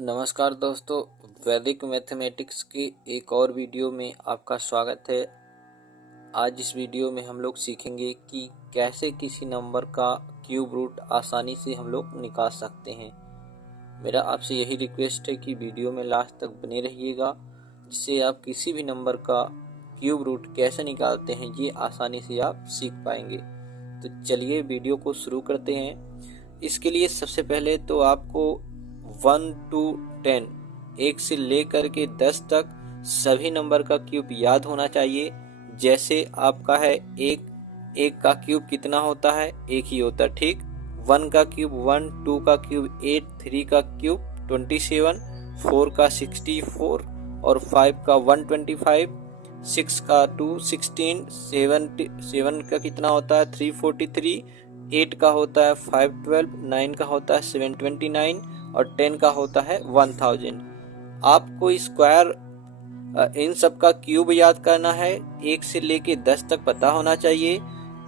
नमस्कार दोस्तों, वैदिक मैथमेटिक्स की एक और वीडियो में आपका स्वागत है। आज इस वीडियो में हम लोग सीखेंगे कि कैसे किसी नंबर का क्यूब रूट आसानी से हम लोग निकाल सकते हैं। मेरा आपसे यही रिक्वेस्ट है कि वीडियो में लास्ट तक बने रहिएगा, जिससे आप किसी भी नंबर का क्यूब रूट कैसे निकालते हैं ये आसानी से आप सीख पाएंगे। तो चलिए वीडियो को शुरू करते हैं। इसके लिए सबसे पहले तो आपको 1 to 10 1 से लेकर के 10 तक सभी नंबर का क्यूब याद होना चाहिए। जैसे आपका है एक का क्यूब कितना होता है, एक ही होता है, ठीक। 1 का क्यूब 1, 2 का क्यूब 8, 3 का क्यूब 27, 4 का 64 और 5 का 125, 6 का 2 16, 7 का कितना होता है 343, 8 का होता है 512, 9 का होता है 729 और 10 का होता है 1000। आपको स्क्वायर इन सब का क्यूब याद करना है। 1 से लेके 10 तक पता होना चाहिए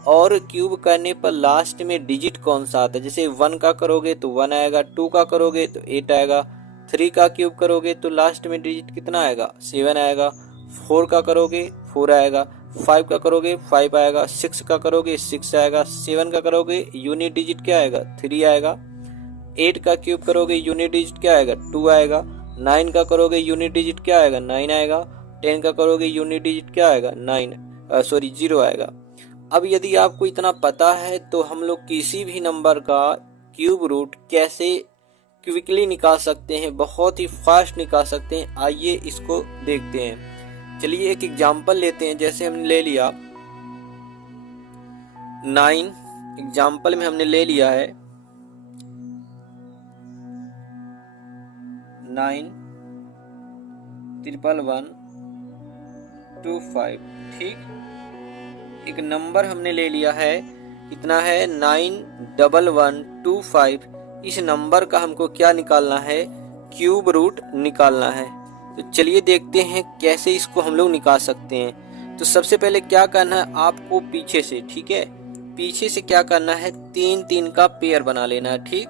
और क्यूब करने पर लास्ट में डिजिट कौन सा आता है। जैसे 1 का करोगे तो 1 आएगा, 2 का करोगे तो 8 आएगा, 3 का क्यूब करोगे तो लास्ट में डिजिट कितना आएगा 7 आएगा, 4 का करोगे 4 आएगा, 5 का करोगे 5 आएगा, 6 का करोगे 6 आएगा, 7 का करोगे यूनिट डिजिट क्या आएगा 3 आएगा, 8 का क्यूब करोगे यूनिट डिजिट क्या आएगा 2 आएगा, 9 का करोगे यूनिट डिजिट क्या आएगा 9 आएगा, 10 का करोगे यूनिट डिजिट क्या आएगा 0 आएगा। अब यदि आपको इतना पता है तो हम लोग किसी भी नंबर का क्यूब रूट कैसे क्विकली निकाल सकते हैं, बहुत ही फास्ट निकाल सकते हैं। आइए इसको देखते हैं। चलिए एक एग्जांपल लेते हैं। जैसे हमने ले लिया 9, एग्जांपल में हमने ले लिया है 9 111 25, ठीक। एक नंबर हमने ले लिया है, कितना है 91125। इस नंबर का हमको क्या निकालना है, क्यूब रूट निकालना है। तो चलिए देखते हैं कैसे इसको हम लोग निकाल सकते हैं। तो सबसे पहले क्या करना है आपको, पीछे से, ठीक है, पीछे से क्या करना है 3 का पेयर बना लेना है, ठीक।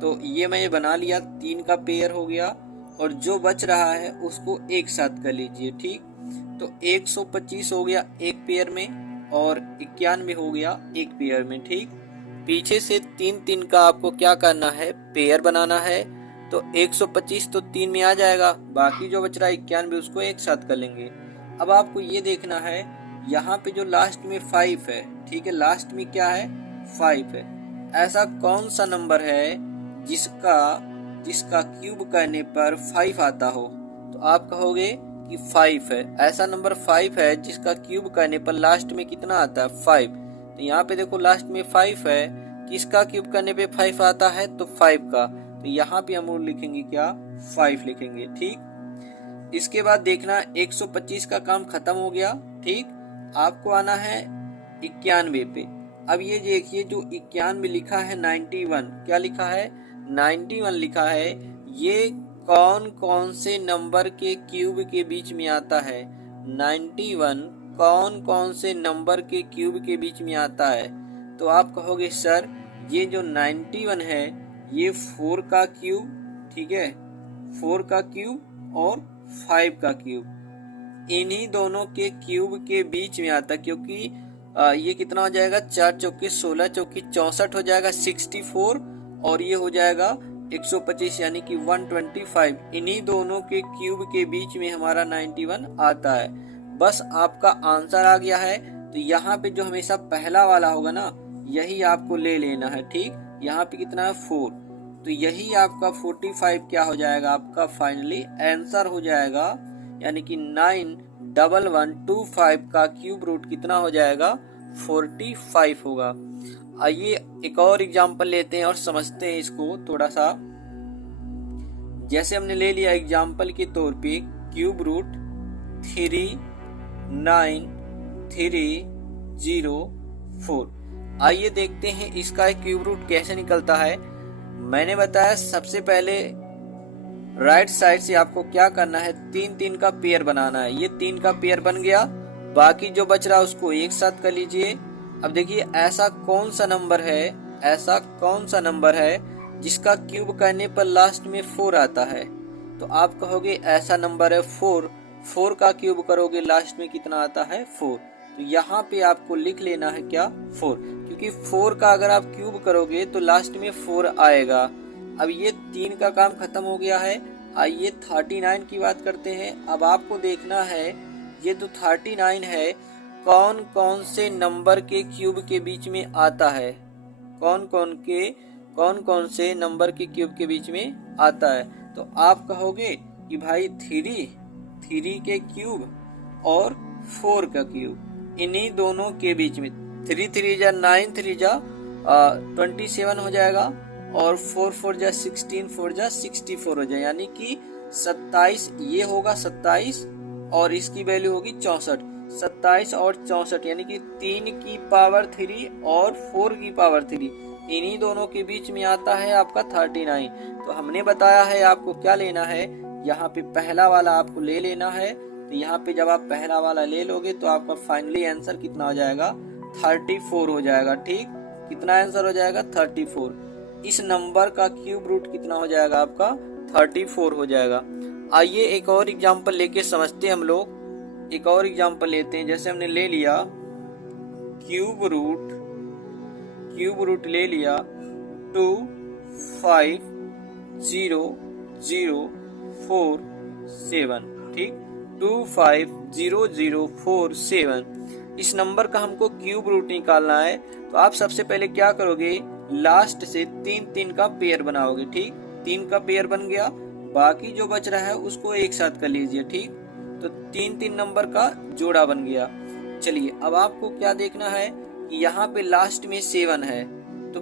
तो ये मैं बना लिया, 3 का पेयर हो गया और जो बच रहा है उसको एक साथ कर लीजिए, ठीक। तो 125 हो गया एक पेयर में और 91 हो गया एक पेयर में, ठीक। पीछे से 3 का आपको क्या करना है, पेयर बनाना है। तो 125 तो 3 में आ जाएगा, बाकी जो बच रहा है 91 उसको एक साथ कर लेंगे। अब आपको ये देखना है यहाँ पे जो लास्ट में 5 है, ठीक है, लास्ट में क्या है 5 है। ऐसा कौन सा नंबर है जिसका क्यूब करने पर 5 आता हो। तो आप कहोगे कि 5 है। ऐसा नंबर 5 है जिसका क्यूब करने पर लास्ट में कितना आता है 5। तो यहाँ पे देखो लास्ट में 5 है, किसका क्यूब करने पे 5 आता है तो 5 का। तो यहाँ पे हम लिखेंगे क्या 5 लिखेंगे, ठीक। इसके बाद देखना 125 का काम खत्म हो गया, ठीक। आपको आना है 91 पे। अब ये देखिए जो 91 लिखा है 91, क्या लिखा है 91 लिखा है, ये कौन कौन से नंबर के क्यूब के बीच में आता है। 91 कौन कौन से नंबर के क्यूब के बीच में आता है। तो आप कहोगे सर ये जो 91 है ये 4 का क्यूब, ठीक है, 4 का क्यूब और 5 का क्यूब, इन्हीं दोनों के क्यूब के बीच में आता, क्योंकि ये कितना हो जाएगा 4 चौके 16, चौकी 64 हो जाएगा 64 और ये हो जाएगा 125 यानी कि 125। इन्हीं दोनों के क्यूब के बीच में हमारा 91 आता है। बस आपका आंसर आ गया है। तो यहाँ पे जो हमेशा पहला वाला होगा ना यही आपको ले लेना है, ठीक। यहाँ पे कितना है 4, तो यही आपका 45 क्या हो जाएगा, आपका फाइनली आंसर हो जाएगा। यानी कि 91125 का क्यूब रूट कितना हो जाएगा 45 होगा। आइए एक और एग्जांपल लेते हैं और समझते हैं इसको थोड़ा सा। जैसे हमने ले लिया एग्जांपल के तौर पे क्यूब रूट 39304। आइए देखते हैं इसका क्यूब रूट कैसे निकलता है। मैंने बताया सबसे पहले राइट साइड से आपको क्या करना है 3 का पेयर बनाना है। ये 3 का पेयर बन गया, बाकी जो बच रहा है उसको एक साथ कर लीजिए। अब देखिए ऐसा कौन सा नंबर है जिसका क्यूब करने पर लास्ट में 4 आता है। तो आप कहोगे ऐसा नंबर है 4, 4 का क्यूब करोगे लास्ट में कितना आता है 4। तो यहाँ पे आपको लिख लेना है क्या 4, क्योंकि 4 का अगर आप क्यूब करोगे तो लास्ट में 4 आएगा। अब ये 3 का काम खत्म हो गया है। आइए 39 की बात करते हैं। अब आपको देखना है ये जो 39 है कौन कौन से नंबर के क्यूब के बीच में आता है, कौन कौन से नंबर के क्यूब के बीच में आता है। तो आप कहोगे कि भाई 3 के क्यूब और 4 का क्यूब, इन्हीं दोनों के बीच में 3 3 जा 9, 3 जा 27 हो जाएगा और 4 4 जा 16, 4 जा 64 हो जाए, यानी कि 27 ये होगा 27 और इसकी वैल्यू होगी 64। 27 और 64 यानी कि 3 की पावर 3 और 4 की पावर 3, इन्हीं दोनों के बीच में आता है आपका 39। तो हमने बताया है आपको क्या लेना है, यहाँ पे पहला वाला आपको ले लेना है। तो यहाँ पे जब आप पहला वाला ले लोगे तो आपका फाइनली आंसर कितना हो जाएगा 34 हो जाएगा। ठीक, कितना आंसर हो जाएगा 34। इस नंबर का क्यूब रूट कितना हो जाएगा आपका 34 हो जाएगा। आइए एक और एग्जांपल लेके समझते हैं हम लोग। एक और एग्जांपल लेते हैं, जैसे हमने ले लिया क्यूब रूट ले लिया 2 5 0 0 4 7। ठीक, 2 5 0 0 4 7। इस नंबर का हमको क्यूब रूट निकालना है। तो आप सबसे पहले क्या करोगे, लास्ट से 3 3 का पेयर बनाओगे। ठीक, 3 का पेयर बन गया, बाकी जो बच रहा है उसको एक साथ कर लीजिए। ठीक, तो 3 3 नंबर का जोड़ा बन गया। चलिए अब आपको क्या देखना है कि यहाँ पे लास्ट में 7 है, तो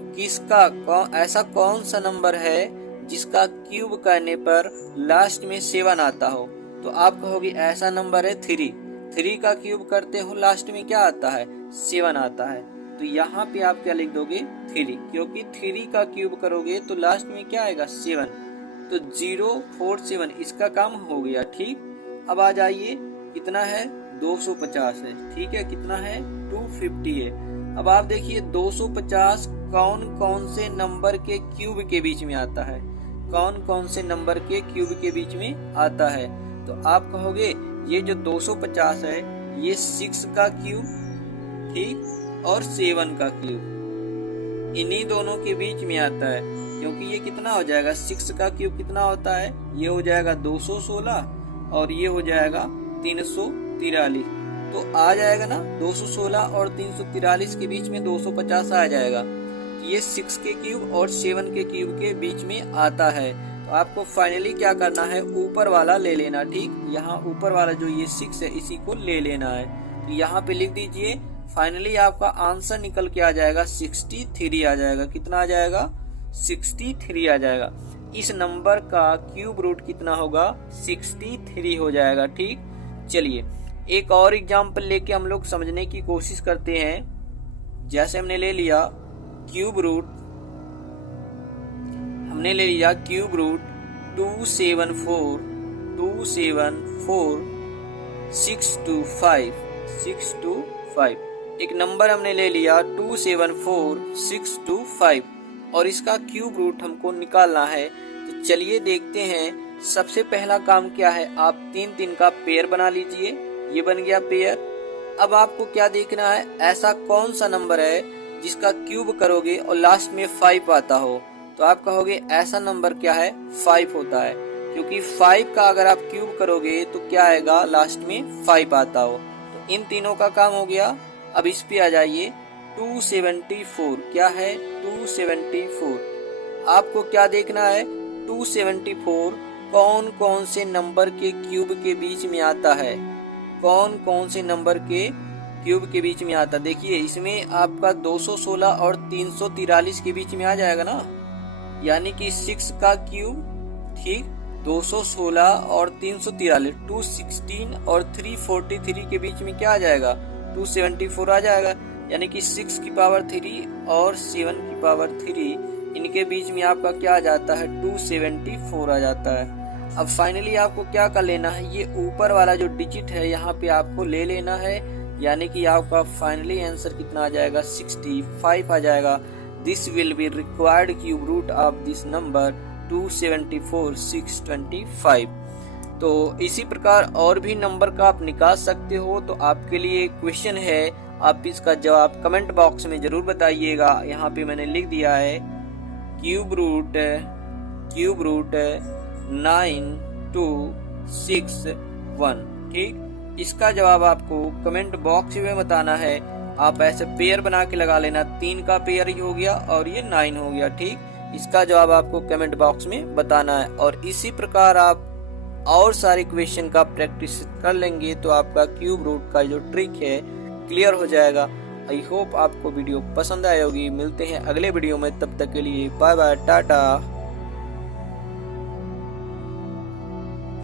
ऐसा कौन सा नंबर है जिसका क्यूब करने पर लास्ट में 7 आता हो। तो आप कहोगे ऐसा नंबर है 3 का क्यूब करते हो लास्ट में क्या आता है 7 आता है। तो यहाँ पे आप क्या लिख दोगे 3, क्योंकि 3 का क्यूब करोगे तो लास्ट में क्या आएगा 7। तो 0 4 7 इसका काम हो गया। ठीक, अब आ जाइए कितना है 250 है। ठीक है, कितना है 250 है। अब आप देखिए 250 कौन कौन से नंबर के क्यूब के बीच में आता है, कौन कौन से नंबर के क्यूब के बीच में आता है। तो आप कहोगे ये जो 250 है ये 6 का क्यूब, ठीक, और 7 का क्यूब, इन्हीं दोनों के बीच में आता है। क्योंकि ये कितना हो जाएगा 6 का क्यूब कितना होता है, ये हो जाएगा 216 और ये हो जाएगा 343। तो आ जाएगा ना 216 और 343 के बीच में 250 आ जाएगा। ये 6 के क्यूब और 7 के क्यूब के बीच में आता है। तो आपको फाइनली क्या करना है, ऊपर वाला ले लेना। ठीक, यहाँ ऊपर वाला जो ये 6 है इसी को ले लेना है। तो यहाँ पे लिख दीजिए, फाइनली आपका आंसर निकल के आ जाएगा 63 आ जाएगा। कितना आ जाएगा 63 आ जाएगा। इस नंबर का क्यूब रूट कितना होगा 63 हो जाएगा। ठीक, चलिए एक और एग्जांपल लेके हम लोग समझने की कोशिश करते हैं। जैसे हमने ले लिया क्यूब रूट 274 625। एक नंबर हमने ले लिया 274 625 और इसका क्यूब रूट हमको निकालना है। तो चलिए देखते हैं। सबसे पहला काम क्या है, आप 3 3 का पेयर बना लीजिए। ये बन गया पेयर। अब आपको क्या देखना है, ऐसा कौन सा नंबर है जिसका क्यूब करोगे और लास्ट में 5 आता हो। तो आप कहोगे ऐसा नंबर क्या है 5 होता है, क्योंकि 5 का अगर आप क्यूब करोगे तो क्या आएगा लास्ट में 5 आता हो। तो इन तीनों का काम हो गया। अब इस पे आ जाइए 274 क्या है 274। आपको क्या देखना है 274 कौन कौन से नंबर के क्यूब के बीच में आता है, कौन कौन से नंबर के क्यूब के बीच में आता। देखिए इसमें आपका 216 और 343 के बीच में आ जाएगा ना, यानी कि 6 का क्यूब, ठीक, 216 और 343 216 और 343 के बीच में क्या आ जाएगा 274 आ जाएगा। यानी कि 6 की पावर 3 और 7 की पावर 3 इनके बीच में आपका क्या आ जाता है 274 आ जाता है। अब फाइनली आपको क्या कर लेना है, ये ऊपर वाला जो डिजिट है यहाँ पे आपको ले लेना है, यानी कि आपका फाइनली आंसर कितना आ जाएगा 65 आ जाएगा। This will be required cube root of this number 274625। तो इसी प्रकार और भी नंबर का आप निकाल सकते हो। तो आपके लिए क्वेश्चन है, आप इसका जवाब कमेंट बॉक्स में जरूर बताइएगा। यहाँ पे मैंने लिख दिया है क्यूब रूट 9261। ठीक, इसका जवाब आपको कमेंट बॉक्स में बताना है। आप ऐसे पेयर बना के लगा लेना, 3 का पेयर ही हो गया और ये 9 हो गया। ठीक, इसका जवाब आपको कमेंट बॉक्स में बताना है। और इसी प्रकार आप और सारे क्वेश्चन का प्रैक्टिस कर लेंगे तो आपका क्यूब रूट का जो ट्रिक है क्लियर हो जाएगा। आई होप आपको वीडियो पसंद आई होगी। मिलते हैं अगले वीडियो में, तब तक के लिए बाय बाय, टाटा।